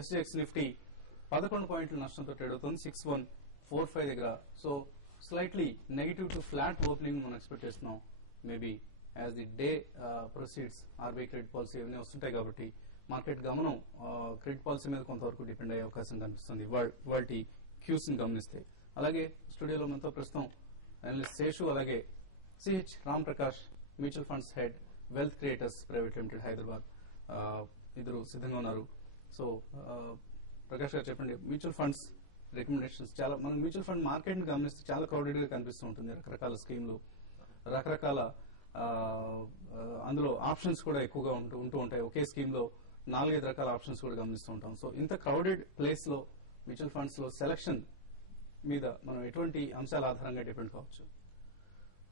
SGX Nifty 11 పాయింట్ల నష్టంతో trade అవుతుంది 6145 దగ్గర. So slightly negative to flat opening మనం ఎక్స్పెక్ట్ చేస్తున్నాం. Maybe as the day proceeds RBI credit policy ఇవన్నీ వస్తుంటాయి కాబట్టి మార్కెట్ గమనం క్రెడిట్ పాలసీ మీద కొంతవరకు డిపెండ్ అయ్యే అవకాశం కనిపిస్తుంది వాటి క్యూస్ ని గమనిస్తే. అలాగే స్టూడియోలో మనతో ప్రస్తుతం అనలిస్ట్ శేషు, అలాగే CH Ram Prakash, mutual funds head, wealth creators private limited Hyderabad, ఇద్దరు సిద్ధంగా ఉన్నారు. సో ప్రకాష్ గారు చెప్పండి, మ్యూచువల్ ఫండ్స్ రికమెండేషన్స్. చాలా మనం మ్యూచువల్ ఫండ్ మార్కెట్ ని గమనిస్తే చాలా క్రౌడెడ్ గా కనిపిస్తూ ఉంటుంది. రకరకాల స్కీమ్లు, రకరకాల అందులో ఆప్షన్స్ కూడా ఎక్కువగా ఉంటూ ఉంటాయి. ఒకే స్కీమ్ లో 4-5 రకాల ఆప్షన్స్ కూడా గమనిస్తూ ఉంటాం. సో ఇంత క్రౌడెడ్ ప్లేస్ లో మ్యూచువల్ ఫండ్స్ లో సెలక్షన్ మీద మనం ఎటువంటి అంశాల ఆధారంగా డిపెండ్ కావచ్చు?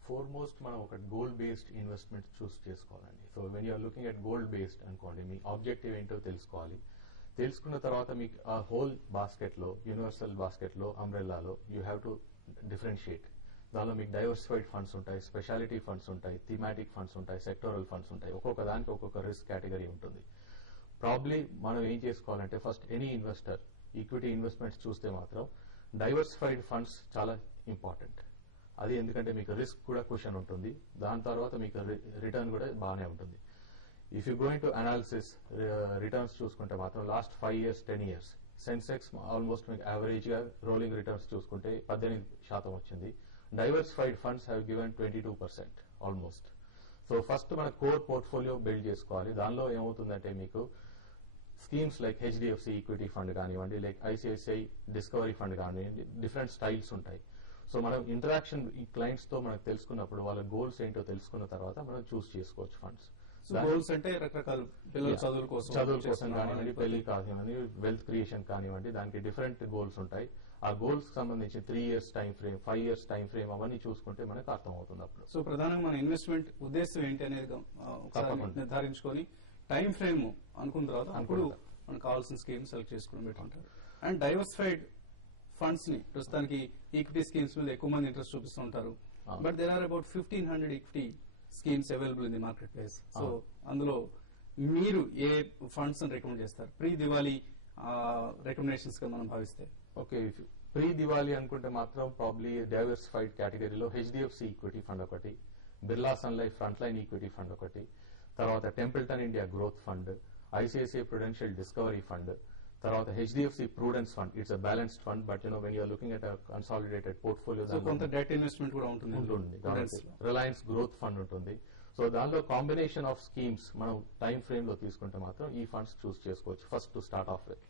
ఫోర్మోస్ట్ మనం ఒక గోల్డ్ బేస్డ్ ఇన్వెస్ట్మెంట్ చూస్ చేసుకోవాలండి. So when you're looking at gold based అనుకోండి, మీ ఆబ్జెక్టివ్ ఏంటో తెలుసుకోవాలి. తెలుసుకున్న తర్వాత మీకు ఆ హోల్ బాస్కెట్ లో, యూనివర్సల్ బాస్కెట్ లో, అంబ్రెల్లాలో యూ హ్యావ్ టు డిఫరెన్షియేట్. దానిలో మీకు డైవర్సిఫైడ్ ఫండ్స్ ఉంటాయి, స్పెషాలిటీ ఫండ్స్ ఉంటాయి, థీమాటిక్ ఫండ్స్ ఉంటాయి, సెక్టోరల్ ఫండ్స్ ఉంటాయి. ఒక్కొక్క దానికి ఒక్కొక్క రిస్క్ కేటగిరీ ఉంటుంది. ప్రాబ్లీ మనం ఏం చేసుకోవాలంటే first any investor equity investments చూస్తే మాత్రం డైవర్సిఫైడ్ ఫండ్స్ చాలా ఇంపార్టెంట్. అది ఎందుకంటే మీకు రిస్క్ కూడా క్వశ్చన్ ఉంటుంది, దాని తర్వాత మీకు రిటర్న్ కూడా బాగానే ఉంటుంది. If you going to analysis returns చూసుకుంటే మాత్రం last 5 years 10 years Sensex almost మీకు యావరేజ్ గా రోలింగ్ రిటర్న్స్ చూసుకుంటే 18% వచ్చింది. Diversified funds have given 22% almost. So first మన కోర్ పోర్ట్ఫోలియో బిల్డ్ చేసుకోవాలి. దానిలో ఏమవుతుందంటే మీకు schemes like HDFC equity fund కానివ్వండి, లైక్ ఐసిఐసిఐ డిస్కవరీ ఫండ్ కానివ్వండి, డిఫరెంట్ స్టైల్స్ ఉంటాయి. సో మనం ఇంటరాక్షన్ ఈ క్లయింట్స్ తో మనకు తెలుసుకున్నప్పుడు వాళ్ళ గోల్స్ ఏంటో తెలుసుకున్న తర్వాత మనం చూస్ చేసుకోవచ్చు ఫండ్స్. గోల్స్ అంటే రకరకాల పిల్లల చదువుల కోసం కానివ్వండి, పెళ్లి కానివ్వండి, వెల్త్ క్రియేషన్ కానివ్వండి, దానికి డిఫరెంట్ గోల్స్ ఉంటాయి. ఆ గోల్స్ సంబంధించి 3 years time frame, 5 years time frame అవన్నీ చూసుకుంటే మనకు అర్థం అవుతుంది అప్పుడు. సో ప్రధానంగా మన ఇన్వెస్ట్మెంట్ ఉద్దేశం ఏంటి అనేది నిర్ధారించుకొని టైం ఫ్రేమ్ అనుకున్న తర్వాత అప్పుడు మనకు కావాల్సిన స్కీమ్ సెలెక్ట్ చేసుకుని పెట్టుకుంటారు. అండ్ డైవర్సిఫైడ్ ఫండ్స్ ని ప్రస్తుతానికి ఈక్విటీ స్కీమ్స్ మీద ఎక్కువ మంది ఇంట్రెస్ట్ చూపిస్తుంటారు. But there are about 1500 equity schemes available in the market place. So అందులో మీరు ఏ ఫండ్స్ రికమెండ్ చేస్తారు ప్రీ దివాళీ రికమెండేషన్స్ గా మనం భావిస్తే? ఓకే, ప్రీ దివాళీ అనుకుంటే మాత్రం ప్రాబ్లీ డైవర్సిఫైడ్ కేటగిరీలో హెచ్డిఎఫ్సి ఈక్విటీ ఫండ్ ఒకటి, Birla Sun Life front line equity fund ఒకటి, తర్వాత Templeton India growth fund, ICICI Prudential discovery fund, తర్వాత HDFC prudence fund. It's a balanced fund, but when you're looking at consolidated portfolio కొంత debt investment కూడా ఉంటుంది. Reliance growth fund ఉంటుంది. So దానిలో combination of schemes మనం time frame లో తీసుకుంటే మాత్రం ఈ ఫండ్స్ చూస్ చేసుకోవచ్చు first to start off with.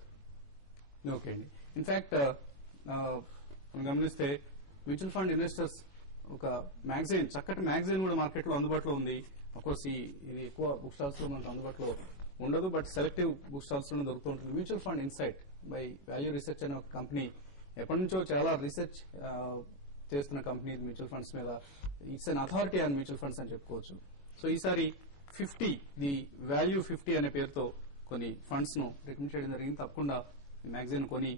Okay అండి. ఇన్ఫాక్ట్ గమనిస్తే మ్యూచువల్ ఫండ్ ఇన్వెస్టర్స్ ఒక మ్యాగజైన్, చక్కటి మ్యాగజైన్ కూడా మార్కెట్ లో అందుబాటులో ఉంది. అఫ్కోర్స్ ఇది ఎక్కువ బుక్ స్టాల్స్ లో మనకు అందుబాటులో ఉండదు, బట్ సెలెక్టివ్ బుక్ స్టాల్స్ లో దొరుకుతూ ఉంటుంది. Mutual fund insight by value research అనే ఒక కంపెనీ ఎప్పటి నుంచో చాలా రీసెర్చ్ చేస్తున్న కంపెనీ మ్యూచువల్ ఫండ్స్ మీద. It's an authority on mutual funds అని చెప్పుకోవచ్చు. సో ఈసారి 50 ది వాల్యూ 50 అనే పేరుతో కొన్ని ఫండ్స్ ను రికమెండ్ చేయడం జరిగింది. తప్పకుండా ఈ మ్యాగజైన్ కొని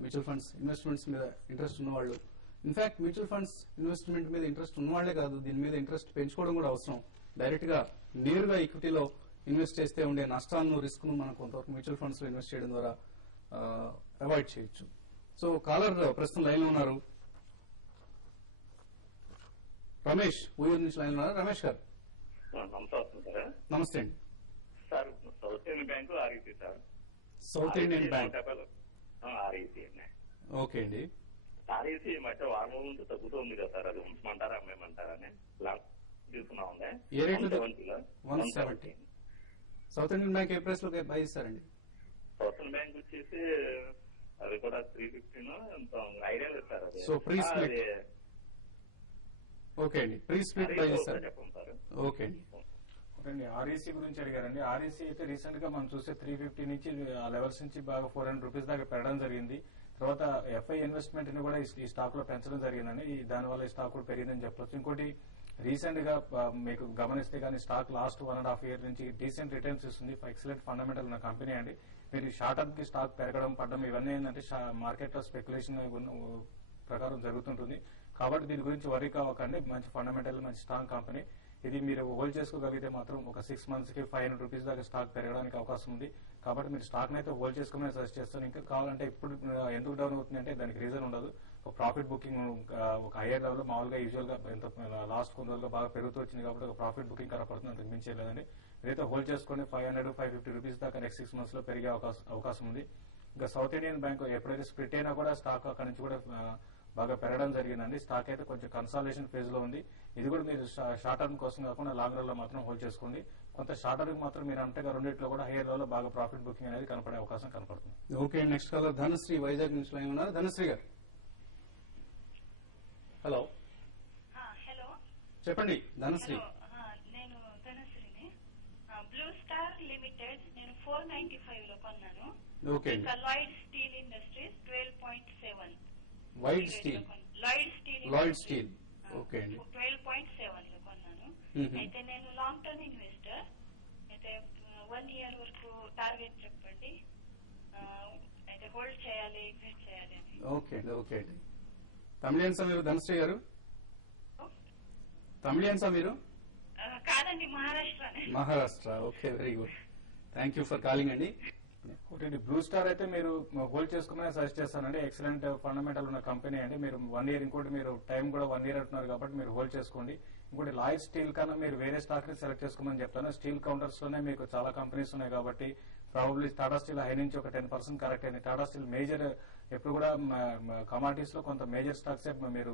మ్యూచువల్ ఫండ్స్ ఇన్వెస్ట్మెంట్స్ మీద ఇంట్రెస్ట్ ఉన్నవాళ్ళు, ఇన్ఫాక్ట్ మ్యూచువల్ ఫండ్స్ ఇన్వెస్ట్మెంట్ మీద ఇంట్రెస్ట్ ఉన్నవాళ్లే కాదు, దీని మీద ఇంట్రెస్ట్ పెంచుకోవడం కూడా అవసరం. డైరెక్ట్ గా నేరుగా ఈక్విటీలో ఇన్వెస్ట్ చేస్తే ఉండే నష్టాలను, రిస్క్ ను మనం కొంతవరకు మ్యూచువల్ ఫండ్స్ లో ఇన్వెస్ట్ చేయడం ద్వారా అవాయిడ్ చేయొచ్చు. సో కాలర్ ప్రస్తుతం లైన్ లో ఉన్నారు. రమేష్ ఊయూరు నుంచి లైన్ లో ఉన్నారు. రమేష్ గారు నమస్తే అండి. Sir south Indian bank REC sir. South Indian bank REC అండి. ఓకే అండి. ఆర్ఈసీ మధ్య వారం నుంచి తగ్గుతుంది కదా సార్, అది ఉంచమంటారా అమ్మేమంటారా అని తీసుకున్నా ఉంది. ఏ రేట్ 170. సౌత్ ఇండియన్ బ్యాంక్ ఏ ప్రైస్ లో బై చేస్తారండి? సౌత్ ఇండియన్ బ్యాంక్ వచ్చేసి అది కూడా 350 ఎంత ఐడియా లేదు sir. So pre split. Okay అండి, ప్రీ స్ప్లిట్ బై చేస్తారు. చెప్పండి సార్. ఓకే అండి. ఆర్ఈసీ గురించి అడిగారండి. ఆర్ఈసీ అయితే రీసెంట్ గా మనం చూస్తే 350 నుంచి ఆ లెవెల్స్ నుంచి బాగా 400 రూపీస్ దాకా పెరగడం జరిగింది. తర్వాత ఎఫ్ఐ ఇన్వెస్ట్మెంట్ ని కూడా ఈ స్టాక్ లో పెంచడం జరిగిందండి. దానివల్ల ఈ స్టాక్ కూడా పెరిగిందని చెప్పొచ్చు. ఇంకోటి రీసెంట్ గా మీకు గమనిస్తే కానీ స్టాక్ లాస్ట్ 1.5 year నుంచి డీసెంట్ రిటర్న్స్ ఇస్తుంది. ఎక్సలెంట్ ఫండమెంటల్ ఉన్న కంపెనీ అండి. మీరు షార్ట్ టర్మ్ కి స్టాక్ పెరగడం పడడం ఇవన్నీ ఏంటంటే మార్కెట్ లో స్పెక్యులేషన్ ప్రకారం జరుగుతుంటుంది. కాబట్టి దీని గురించి వరీ కావకండి. మంచి ఫండమెంటల్, మంచి స్ట్రాంగ్ కంపెనీ. ఇది మీరు హోల్డ్ చేసుకోగలిగితే మాత్రం ఒక 6 months కి 500 రూపీస్ దాకా స్టాక్ పెరగడానికి అవకాశం ఉంది. కాబట్టి మీరు స్టాక్ అయితే హోల్డ్ చేసుకోమని సజెస్ట్ చేస్తాను. ఇంకా కావాలంటే ఇప్పుడు ఎందుకు డౌన్ అవుతుంది అంటే దానికి రీజన్ ఉండదు. ఒక ప్రాఫిట్ బుకింగ్ ఒక హైయర్ లెవెల్ లో మామూలుగా యూజువల్ గా ఎంత లాస్ట్ కొన్ని రోజులుగా బాగా పెరుగుతూ వచ్చింది కాబట్టి ఒక ప్రాఫిట్ బుకింగ్ కనపడుతుంది, అంతకు మించేలేదండి. ఇదైతే హోల్డ్ చేసుకుని 500-550 రూపీస్ దాకా నెక్స్ట్ 6 months లో పెరిగే అవకాశం ఉంది. ఇంకా సౌత్ ఇండియన్ బ్యాంక్ ఎప్పుడైతే స్ప్లిట్ అయినా కూడా స్టాక్ అక్కడ నుంచి కూడా బాగా పెరగడం జరిగిందండి. స్టాక్ అయితే కొంచెం కన్సాలిడేషన్ ఫేజ్ లో ఉంది. ఇది కూడా మీరు షార్ట్ టర్మ్ కోసం కాకుండా లాంగ్ రన్ లో మాత్రం హోల్డ్ చేసుకోండి. కొంత షార్ట్ టర్మ్ మాత్రం మీరు అంతగా రెండింటిలో కూడా హైయర్ లెవెల్ లో బాగా ప్రాఫిట్ బుకింగ్ అనేది కనపడే అవకాశం కనపడుతుంది. Okay, next caller Dhanashree Vizag నుంచి లైన్ ఉన్నారు. ధనశ్రీ గారు హలో. హలో చెప్పండి ధనశ్రీ. నేను ధనశ్రీని. బ్లూ స్టార్ లిమిటెడ్ నేను 495 లో కొన్నాను. ఓకే అండి. ఇంకా Lloyd steel industries 12.7. Lloyd steel okay అండి. 12.7 లో కొన్నాను. అయితే నేను లాంగ్ టర్మ్ ఇన్వెస్టర్. అయితే 1 year వరకు టార్గెట్ చెప్పండి. అయితే హోల్డ్ చేయాలి, ఇన్వెస్ట్ చేయాలి అని. ఓకే అండి. ఓకే అండి. తమిళియన్సా మీరు ధనశ్రీ గారు? తమిళియన్సా మీరు? కాదండి, Maharashtra. Okay, very good. Thank you for calling అండి. ఒకటి బ్లూ స్టార్ అయితే మీరు హోల్డ్ చేసుకోమని సజెస్ట్ చేస్తానండి. ఎక్సలెంట్ ఫండమెంటల్ ఉన్న కంపెనీ అండి. మీరు 1 year, ఇంకోటి మీరు టైం కూడా 1 year అంటున్నారు కాబట్టి మీరు హోల్డ్ చేసుకోండి. ఇంకోటి లాయిడ్ స్టీల్ కన్నా మీరు వేరే స్టాక్ ని సెలెక్ట్ చేసుకోమని చెప్తాను. స్టీల్ కౌంటర్స్ లోనే మీకు చాలా కంపెనీస్ ఉన్నాయి కాబట్టి ప్రాబబ్లీ టాటా స్టీల్ హై నుంచి ఒక 10% కరెక్ట్ అయింది. టాటా స్టీల్ మేజర్ ఎప్పుడు కూడా కమాడిటీస్ లో కొంత మేజర్ స్టాక్స్ మీరు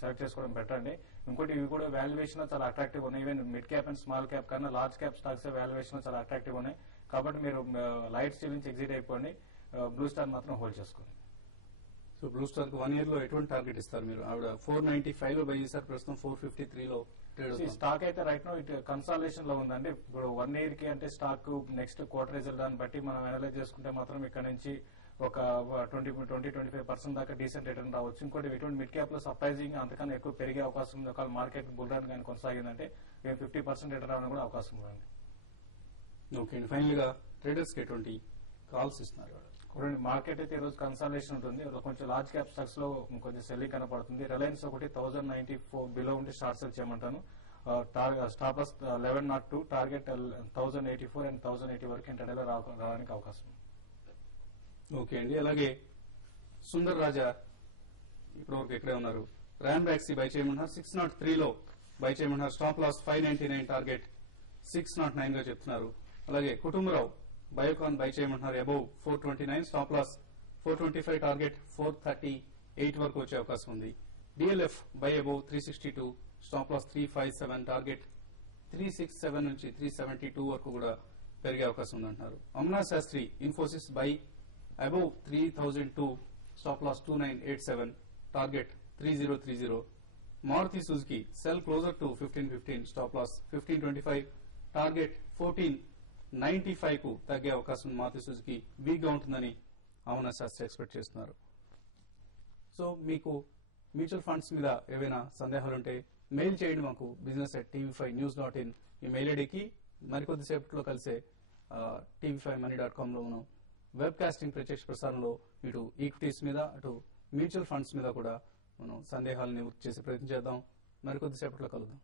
సెలెక్ట్ చేసుకోవడం బెటర్ అండి. ఇంకోటి ఇవి కూడా వాల్యుయేషన్ చాలా అట్రాక్టివ్ ఉన్నాయి. Even mid cap and small cap కన్నా లార్జ్ క్యాప్ స్టాక్స్ వాల్యుయేషన్ చాలా అట్రాక్టివ్ ఉన్నాయి. కాబట్టి మీరు లైట్ స్టీల్ నుంచి ఎగ్జిట్ అయిపోండి. బ్లూ స్టార్ మాత్రం హోల్డ్ చేసుకోండి. సో బ్లూ స్టార్ కు 1 year లో ఎటువంటి టార్గెట్ ఇస్తారు మీరు? ఆవిడ 495 లో బై చేశారు, ప్రస్తుతం 453 లో ట్రేడ్ అవుతుంది. స్టాక్ అయితే రైట్ నో ఇటు కన్సాలేషన్ లో ఉందండి. ఇప్పుడు 1 year కి అంటే స్టాక్ నెక్స్ట్ క్వార్టర్ రిజల్ట్ దాన్ని బట్టి మనం అనలైజ్ చేసుకుంటే మాత్రం ఇక్కడ నుంచి ఒక 20-25% దాకా డీసెంట్ రిటర్న్ రావచ్చు. ఇంకోటి ఎటువంటి మిడ్ క్యాప్ లో సర్ప్రైజింగ్ అంతకన్నా ఎక్కువ పెరిగే అవకాశం ఉంది. ఒకవేళ మార్కెట్ బుల్ రన్ కానీ కొనసాగిందంటే 50% రిటర్న్ రావడం కూడా అవకాశం ఉంది. ఓకే అండి. ఫైనల్ గా ట్రేడర్స్ కి ఎటువంటి కాల్స్ ఇస్తున్నారు? మార్కెట్ అయితే ఈ రోజు కన్సాలేషన్ ఉంటుంది. కొంచెం లార్జ్ క్యాప్ స్టాక్స్ లో కొంచెం సెల్లింగ్ కనపడుతుంది. రిలయన్స్ ఒకటి 1094 బిలో ఉండి షార్ట్ సెల్ చేయమంటాను. స్టాప్ లాస్ 1102, టార్గెట్ 1084 అండ్ 1080 వరకు ఇంటర్డేలో రావడానికి అవకాశం ఉంది. ఓకే అండి. అలాగే సుందర్ రాజా ఇప్పటివరకు ఎక్కడే ఉన్నారు. ర్యామ్ బ్యాక్సీ బై చేయమన్నారు, 603 లో బై చేయమన్నారు. స్టాప్ లాస్ 599, టార్గెట్ 609 గా చెప్తున్నారు. అలాగే కుటుంబరావు బయోకాన్ బై చేయమంటున్నారు, అబౌవ్ 429, స్టాప్ లాస్ 425, టార్గెట్ 438 వరకు వచ్చే అవకాశం ఉంది. DLF buy above 362, stop loss 357, target 367 నుంచి 372 వరకు కూడా పెరిగే అవకాశం ఉందంటున్నారు. Amana Shastri Infosys buy above 3002, stop loss 2987, target 3030. Maruti Suzuki sell closer to 1515, stop loss 1525, target 1495 కు తగ్గే అవకాశం మారుతి సుజుకి వీక్ గా ఉంటుందని అమనా శాస్త్రి ఎక్స్పెక్ట్ చేస్తున్నారు. సో మీకు మ్యూచువల్ ఫండ్స్ మీద ఏవైనా సందేహాలుంటే మెయిల్ చేయండి మాకు business@tv5news.in ఈ మెయిల్ ఐడికి. మరికొద్దిసేపట్లో కలిసే tv5money.com లో మనం వెబ్ కాస్టింగ్ ప్రత్యక్ష ప్రసారంలో ఇటు ఈక్విటీస్ మీద అటు మ్యూచువల్ ఫండ్స్ మీద కూడా మనం సందేహాలను నివృత్తి చేసే ప్రయత్నం చేద్దాం. మరికొద్దిసేపట్లో కలుద్దాం.